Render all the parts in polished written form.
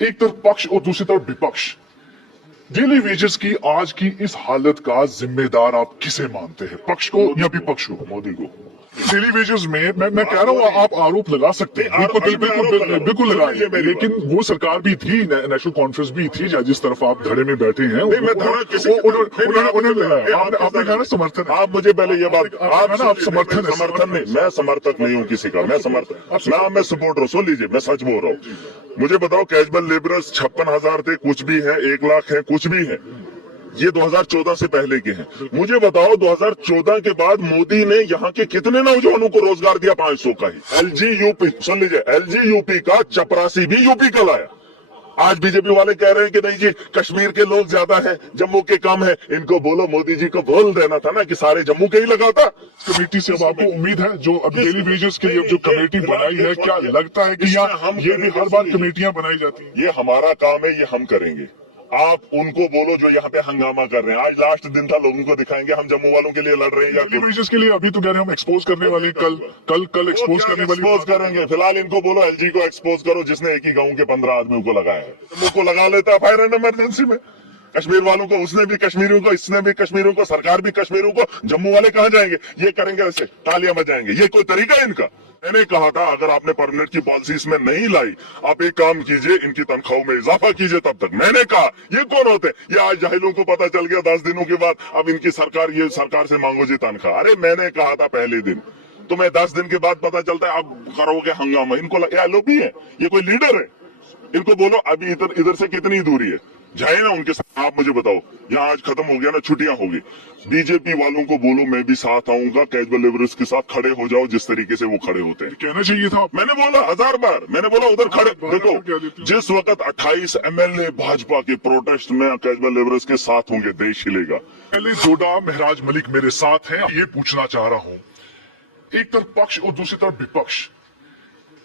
एक तरफ पक्ष और दूसरी तरफ विपक्ष। डेली वेजेस की आज की इस हालत का जिम्मेदार आप किसे मानते हैं, पक्ष को या विपक्ष को? मोदी को। डेली वेजेस में मैं कह रहा हूँ आप आरोप लगा सकते हैं, बिल्कुल लगाइए, लेकिन वो सरकार भी थी, नेशनल कॉन्फ्रेंस भी थी जिस तरफ आप धड़े में बैठे हैं, उन्होंने लगाया, आपने कहा ना समर्थन। आप मुझे पहले ये बात आप समर्थन नहीं, मैं समर्थक नहीं हूँ किसी का, मैं समर्थक ना, मैं सपोर्टर हूँ। सुन लीजिए, मैं सच बोल रहा हूँ। मुझे बताओ, कैजुअल लेबरर्स 56,000 थे, कुछ भी है, 1 लाख है, कुछ भी है, ये 2014 से पहले के हैं। मुझे बताओ 2014 के बाद मोदी ने यहाँ के कितने नौजवानों को रोजगार दिया? 500 का ही। एलजी यूपी, सुन लीजिए, एलजी यूपी का चपरासी भी यूपी का लाया। आज बीजेपी वाले कह रहे हैं कि नहीं जी, कश्मीर के लोग ज्यादा हैं, जम्मू के कम है। इनको बोलो, मोदी जी को बोल देना था ना कि सारे जम्मू के ही लगाता। कमेटी से अब आपको उम्मीद है, जो अब डेली वेजेस के लिए जो कमेटी बनाई है, क्या लगता है कि यहाँ ये भी हर बार कमेटियां बनाई जाती हैं? ये हमारा काम है, ये हम करेंगे। आप उनको बोलो जो यहाँ पे हंगामा कर रहे हैं। आज लास्ट दिन था, लोगों को दिखाएंगे हम जम्मू वालों के लिए लड़ रहे हैं या डेली वेजेस के लिए। अभी तो कह रहे हैं हम एक्सपोज करने वाले, कल एक्सपोज करने वाले। एक्सपोज करेंगे। फिलहाल इनको बोलो एलजी को एक्सपोज करो, जिसने एक ही गांव के 15 आदमियों को लगाया है। जम्मू को लगा लेता फायर एंड इमरजेंसी में, कश्मीर वालों को, उसने भी कश्मीरियों को, इसने भी कश्मीरियों को, सरकार भी कश्मीरियों को। जम्मू वाले कहाँ जाएंगे? ये करेंगे ऐसे, तालियां बजाएंगे। ये कोई तरीका है इनका? मैंने कहा था, अगर आपने परमानेंट की पॉलिसी इसमें नहीं लाई, आप एक काम कीजिए, इनकी तनख्वाहों में इजाफा कीजिए। तब तक मैंने कहा, ये कौन होते हैं? ये आज जाहिलों को पता चल गया 10 दिनों के बाद। अब इनकी सरकार, ये सरकार से मांगो जी तनख्वाह। अरे मैंने कहा था पहले दिन, तुम्हें 10 दिन के बाद पता चलता है, आप करोगे हंगामा। इनको लोभी है, ये कोई लीडर है? इनको बोलो अभी इधर से कितनी दूरी है, जाए ना उनके साथ। आप मुझे बताओ, यहाँ आज खत्म हो गया ना, छुट्टियां होगी। बीजेपी वालों को बोलो मैं भी साथ आऊंगा, कैजुअल लेबरर्स के साथ खड़े हो जाओ, जिस तरीके से वो खड़े होते हैं। कहना चाहिए था। मैंने बोला 1000 बार, मैंने बोला उधर खड़े। देखो, जिस वक्त 28 एमएलए भाजपा के प्रोटेस्ट में कैजुअल लेबरर्स के साथ होंगे, देश हिलेगा। पहले जोड़ा महराज मलिक मेरे साथ हैं। ये पूछना चाह रहा हूँ, एक तरफ पक्ष और दूसरी तरफ विपक्ष।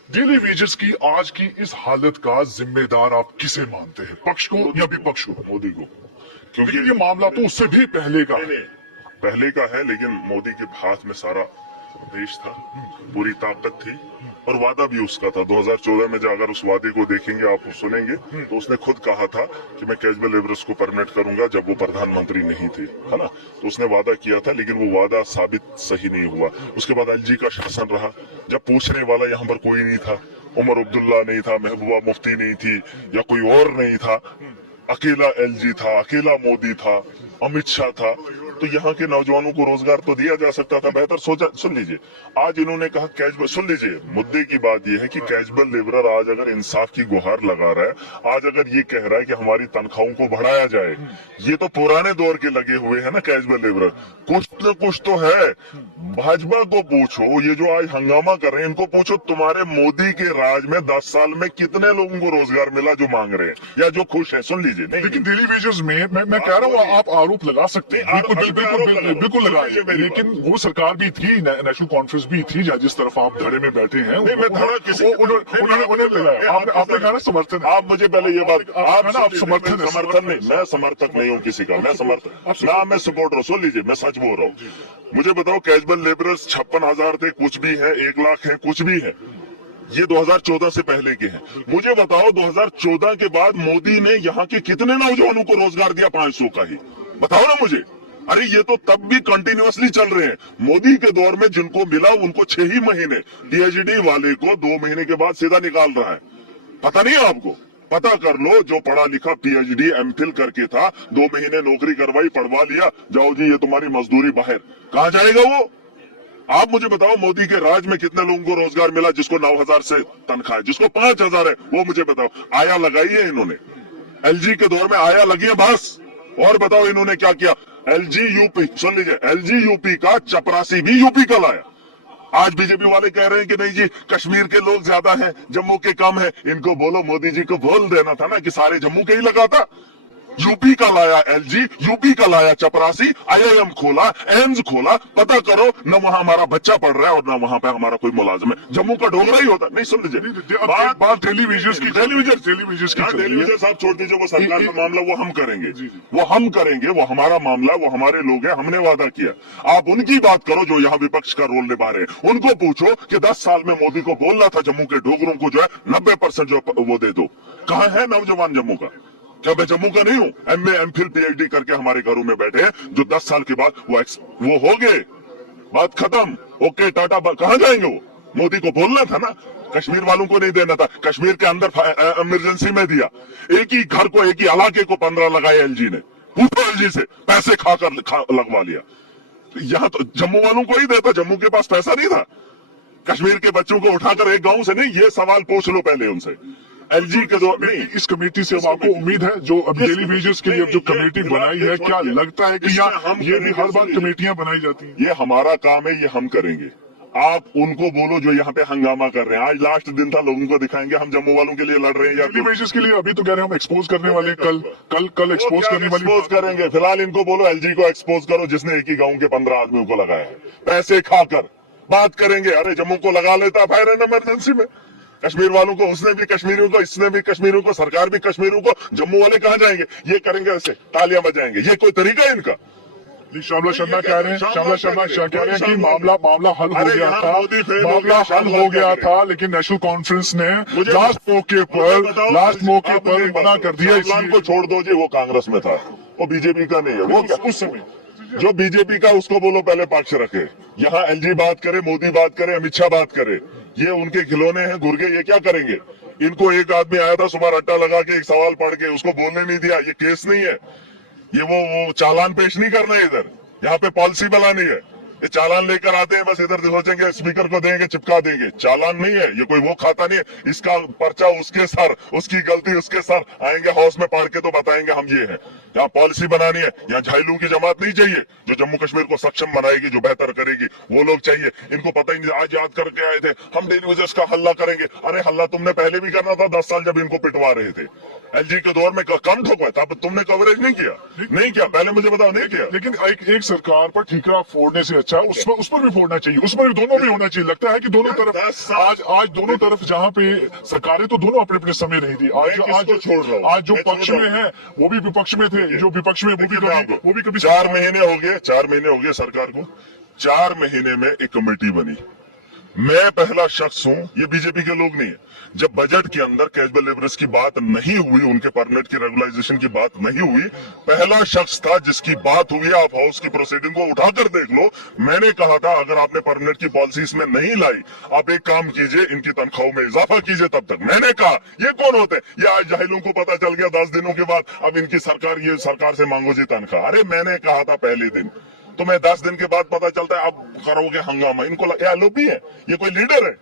डेली वेजेस की आज की इस हालत का जिम्मेदार आप किसे मानते हैं, पक्ष को या विपक्ष को? मोदी को। क्योंकि ये मामला तो उससे भी पहले का है। पहले का है, लेकिन मोदी के हाथ में सारा देश था, पूरी ताकत थी, और वादा भी उसका था। 2014 में जो अगर उस वादे को देखेंगे, आप सुनेंगे, तो उसने खुद कहा था कि मैं कैजुअल लेबरर्स को परमिट करूंगा, जब वो प्रधानमंत्री नहीं थे, है ना। तो उसने वादा किया था, लेकिन वो वादा साबित सही नहीं हुआ। उसके बाद एलजी का शासन रहा, जब पूछने वाला यहाँ पर कोई नहीं था, उमर अब्दुल्ला नहीं था, महबूबा मुफ्ती नहीं थी, या कोई और नहीं था, अकेला एलजी था, अकेला मोदी था, अमित शाह था। तो यहाँ के नौजवानों को रोजगार तो दिया जा सकता था। बेहतर सोचा। सुन लीजिए, आज इन्होंने कहा कैजुअल, सुन लीजिए, मुद्दे की बात यह है कि कैजुअल लेबरर आज अगर इंसाफ की गुहार लगा रहा है, आज अगर ये कह रहा है कि हमारी तनख्वाहों को बढ़ाया जाए, ये तो पुराने दौर के लगे हुए हैं ना कैजुअल लेबरर। कुछ न कुछ तो है। भाजपा को पूछो, ये जो आज हंगामा कर रहे हैं, इनको पूछो तुम्हारे मोदी के राज में 10 साल में कितने लोगों को रोजगार मिला जो मांग रहे हैं या जो खुश है? सुन लीजिए। नहीं, लेकिन डेली वेजेस में मैं कह रहा हूँ आप आरोप लगा सकते हैं, बिल्कुल लगाइए, लेकिन वो सरकार भी थी, नेशनल कॉन्फ्रेंस भी थी जिस तरफ आप धड़े में बैठे हैं। उन्होंने लगाया, आपने कहा ना समर्थन। आप मुझे पहले ये बात, आप समर्थन नहीं, मैं समर्थक नहीं हूँ किसी का, मैं समर्थक ना, मैं सपोर्टर हूँ। सुन लीजिए, मैं सच बोल रहा हूँ। मुझे बताओ, कैजुअल लेबरर्स 56,000 थे, कुछ भी है, 1 लाख है, कुछ भी है, ये 2014 से पहले के हैं। मुझे बताओ 2014 के बाद मोदी ने यहाँ के कितने नौजवानों को रोजगार दिया? 500 का ही। बताओ ना मुझे। अरे ये तो तब भी कंटिन्यूअसली चल रहे हैं। मोदी के दौर में जिनको मिला उनको 6 ही महीने, पीएचडी वाले को 2 महीने के बाद सीधा निकाल रहा है। पता नहीं आपको? पता कर लो, जो पढ़ा लिखा पीएचडी एमफिल करके था, 2 महीने नौकरी करवाई, पढ़वा लिया, जाओ जी ये तुम्हारी मजदूरी बाहर। कहाँ जाएगा वो? आप मुझे बताओ, मोदी के राज में कितने लोगों को रोजगार मिला? जिसको 9,000 से तनख्वाह है, जिसको 5,000 है, वो मुझे बताओ। आया लगाई है इन्होंने, एलजी के दौर में आया लगी है बस। और बताओ इन्होंने क्या किया? एलजी यूपी, सुन लीजिए, एलजी यूपी का चपरासी भी यूपी का लाया। आज बीजेपी वाले कह रहे हैं कि नहीं जी, कश्मीर के लोग ज्यादा हैं, जम्मू के कम है। इनको बोलो, मोदी जी को बोल देना था ना कि सारे जम्मू के ही लगाता। यूपी का लाया एलजी, यूपी का लाया चपरासी, आईआईएम खोला, एम्स खोला, पता करो न वहां हमारा बच्चा पढ़ रहा है और न वहां पे हमारा कोई मुलाजिम है। जम्मू का डोगरा ही होता नहीं। सुन लीजिए बात टेलीविजन की टेलीविजन चल रही है। टेलीविजन साहब छोड़ दीजिए, वो सरकार का मामला, वो हम करेंगे, वो हम करेंगे, वो हमारा मामला, वो हमारे लोग हैं, हमने वादा किया। आप उनकी बात करो जो यहाँ विपक्ष का रोल निभा रहे हैं। उनको पूछो कि 10 साल में मोदी को बोलना था जम्मू के डोगरों को जो है 90% जो वो दे दो। कहाँ है नौजवान जम्मू का? क्या मैं जम्मू का नहीं हूँ? एमए, एमफिल, पीएचडी करके हमारे घरों में बैठे हैं, जो 10 साल के बाद वो हो गए, बात खत्म, ओके टाटा, कहाँ जाएंगे वो? मोदी को बोलना था ना, कश्मीर वालों को नहीं देना था। कश्मीर के अंदर इमरजेंसी में दिया, एक ही घर को, एक ही इलाके को 15 लगाए एलजी ने, पूछो एलजी से, पैसे खाकर लगवा लिया। यहाँ तो जम्मू वालों को ही देता, जम्मू के पास पैसा नहीं था। कश्मीर के बच्चों को उठाकर एक गांव से नहीं, ये सवाल पूछ लो पहले उनसे। एलजी के दौर नहीं, इस कमेटी से अब आपको उम्मीद है जो अब डेली वेजेस के लिए अब जो कमेटी बनाई है, क्या लगता है कि यहाँ ये भी हर बार कमेटियां बनाई जाती हैं? ये हमारा काम है, ये हम करेंगे। आप उनको बोलो जो यहाँ पे हंगामा कर रहे हैं, आज लास्ट दिन था, लोगों को दिखाएंगे हम जम्मू वालों के लिए लड़ रहे हैं या डेली वेजेस के लिए। अभी तो कह रहे हैं हम एक्सपोज करने वाले, कल एक्सपोज करने वाले एक्सपोज करेंगे। फिलहाल इनको बोलो एलजी को एक्सपोज करो, जिसने एक ही गांव के 15 आदमियों को लगाया है, पैसे खाकर। बात करेंगे, अरे जम्मू को लगा लेता फायर एंड इमरजेंसी में, कश्मीर वालों को, उसने भी कश्मीरियों को, इसने भी कश्मीरियों को, सरकार भी कश्मीरियों को, जम्मू वाले कहां जाएंगे? ये करेंगे ऐसे, तालियां बजाएंगे। ये कोई तरीका है इनका? श्यामला शर्मा कह रहे हैं, श्यामला शर्मा कह रहे हैं कि मामला हल हो गया था, मामला हल हो गया था, लेकिन नेशनल कॉन्फ्रेंस ने लास्ट मौके पर मना कर दिया। को छोड़ दो जी, वो कांग्रेस में था, वो बीजेपी का नहीं है। वो उस समय जो बीजेपी का, उसको बोलो पहले पक्ष रखे। यहाँ एलजी बात करे, मोदी बात करे, अमित शाह बात करे, ये उनके खिलौने हैं गुर्गे, ये क्या करेंगे? इनको एक आदमी आया था सुबह रट्टा लगा के, एक सवाल पढ़ के, उसको बोलने नहीं दिया। ये केस नहीं है, ये वो चालान पेश नहीं करना है इधर, यहाँ पे पॉलिसी बनानी है। ये चालान लेकर आते हैं, बस इधर सोचेंगे स्पीकर को देंगे, चिपका देंगे। चालान नहीं है ये, कोई वो खाता नहीं है। इसका पर्चा उसके सर, उसकी गलती उसके सर, आएंगे हाउस में पढ़ के तो बताएंगे हम ये हैं। यहाँ पॉलिसी बनानी है, यहाँ झाइलू की जमात नहीं चाहिए जो जम्मू कश्मीर को सक्षम बनाएगी, जो बेहतर करेगी, वो लोग चाहिए। इनको पता ही नहीं, आज याद करके आए थे हम डेली वेजेस का हल्ला करेंगे। अरे हल्ला तुमने पहले भी करना था, 10 साल जब इनको पिटवा रहे थे एलजी के दौर में, कम ठोकवा था, तुमने कवरेज नहीं किया पहले, मुझे बताओ, नहीं किया। लेकिन एक सरकार पर ठीकरा फोड़ने से अच्छा उस पर भी फोड़ना चाहिए, उस पर भी दोनों भी होना चाहिए। लगता है कि दोनों तरफ आज दोनों तरफ जहाँ पे सरकारें तो दोनों अपने अपने समय नहीं दी। आज जो पक्ष में है वो भी विपक्ष में थे, जो विपक्ष में वो भी कभी 4 महीने हो गए सरकार को। 4 महीने में एक कमेटी बनी। मैं पहला शख्स हूं, ये बीजेपी के लोग नहीं है, जब बजट के अंदर कैजुअल लेबरर्स की बात नहीं हुई, उनके परमिट की रेगुलाइजेशन की बात नहीं हुई, पहला शख्स था जिसकी बात हुई। आप हाउस की प्रोसीडिंग को उठाकर देख लो। मैंने कहा था अगर आपने परमिट की पॉलिसी इसमें नहीं लाई, आप एक काम कीजिए, इनकी तनख्वाहों में इजाफा कीजिए। तब तक मैंने कहा ये कौन होते हैं? ये आज जाहिलों को पता चल गया 10 दिनों के बाद, अब इनकी सरकार, ये सरकार से मांगो जी तनख्वाह। अरे मैंने कहा था पहले दिन, तुम्हें 10 दिन के बाद पता चलता है, अब करोगे हंगामा। इनको लोभी है, ये कोई लीडर है?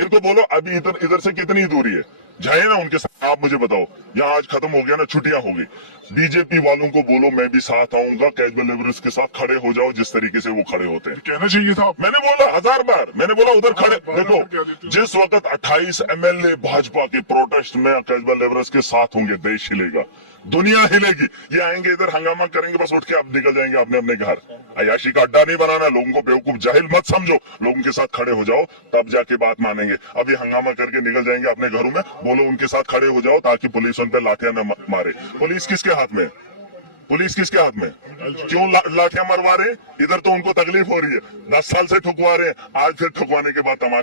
इनको बोलो अभी इधर से कितनी दूरी है, जाए ना उनके साथ। आप मुझे बताओ, यहाँ आज खत्म हो गया ना, छुट्टियां हो गई। बीजेपी वालों को बोलो मैं भी साथ आऊंगा, कैजुअल लेबरर्स के साथ खड़े हो जाओ जिस तरीके से वो खड़े होते हैं। कहना चाहिए था। मैंने बोला 1000 बार, मैंने बोला उधर खड़े देखो। जिस वक्त 28 एमएलए भाजपा के प्रोटेस्ट में कैजुअल लेबरर्स के साथ होंगे, देश हिलेगा, दुनिया हिलेगी। ये आएंगे इधर हंगामा करेंगे, बस उठ के अब निकल जाएंगे अपने अपने घर। अयाशी का अड्डा नहीं बनाना, लोगों को बेवकूफ जाहिल मत समझो, लोगों के साथ खड़े हो जाओ, तब जाके बात मानेंगे। अभी हंगामा करके निकल जाएंगे अपने घरों में। बोलो उनके साथ खड़े हो जाओ ताकि पुलिस उन पे लाठियां न मारे। पुलिस किसके हाथ में? पुलिस किसके हाथ में? क्यों लाठियां मरवा रहे? इधर तो उनको तकलीफ हो रही है, 10 साल से ठुकवा रहे हैं, आज फिर ठुकवाने के बाद तमाशा।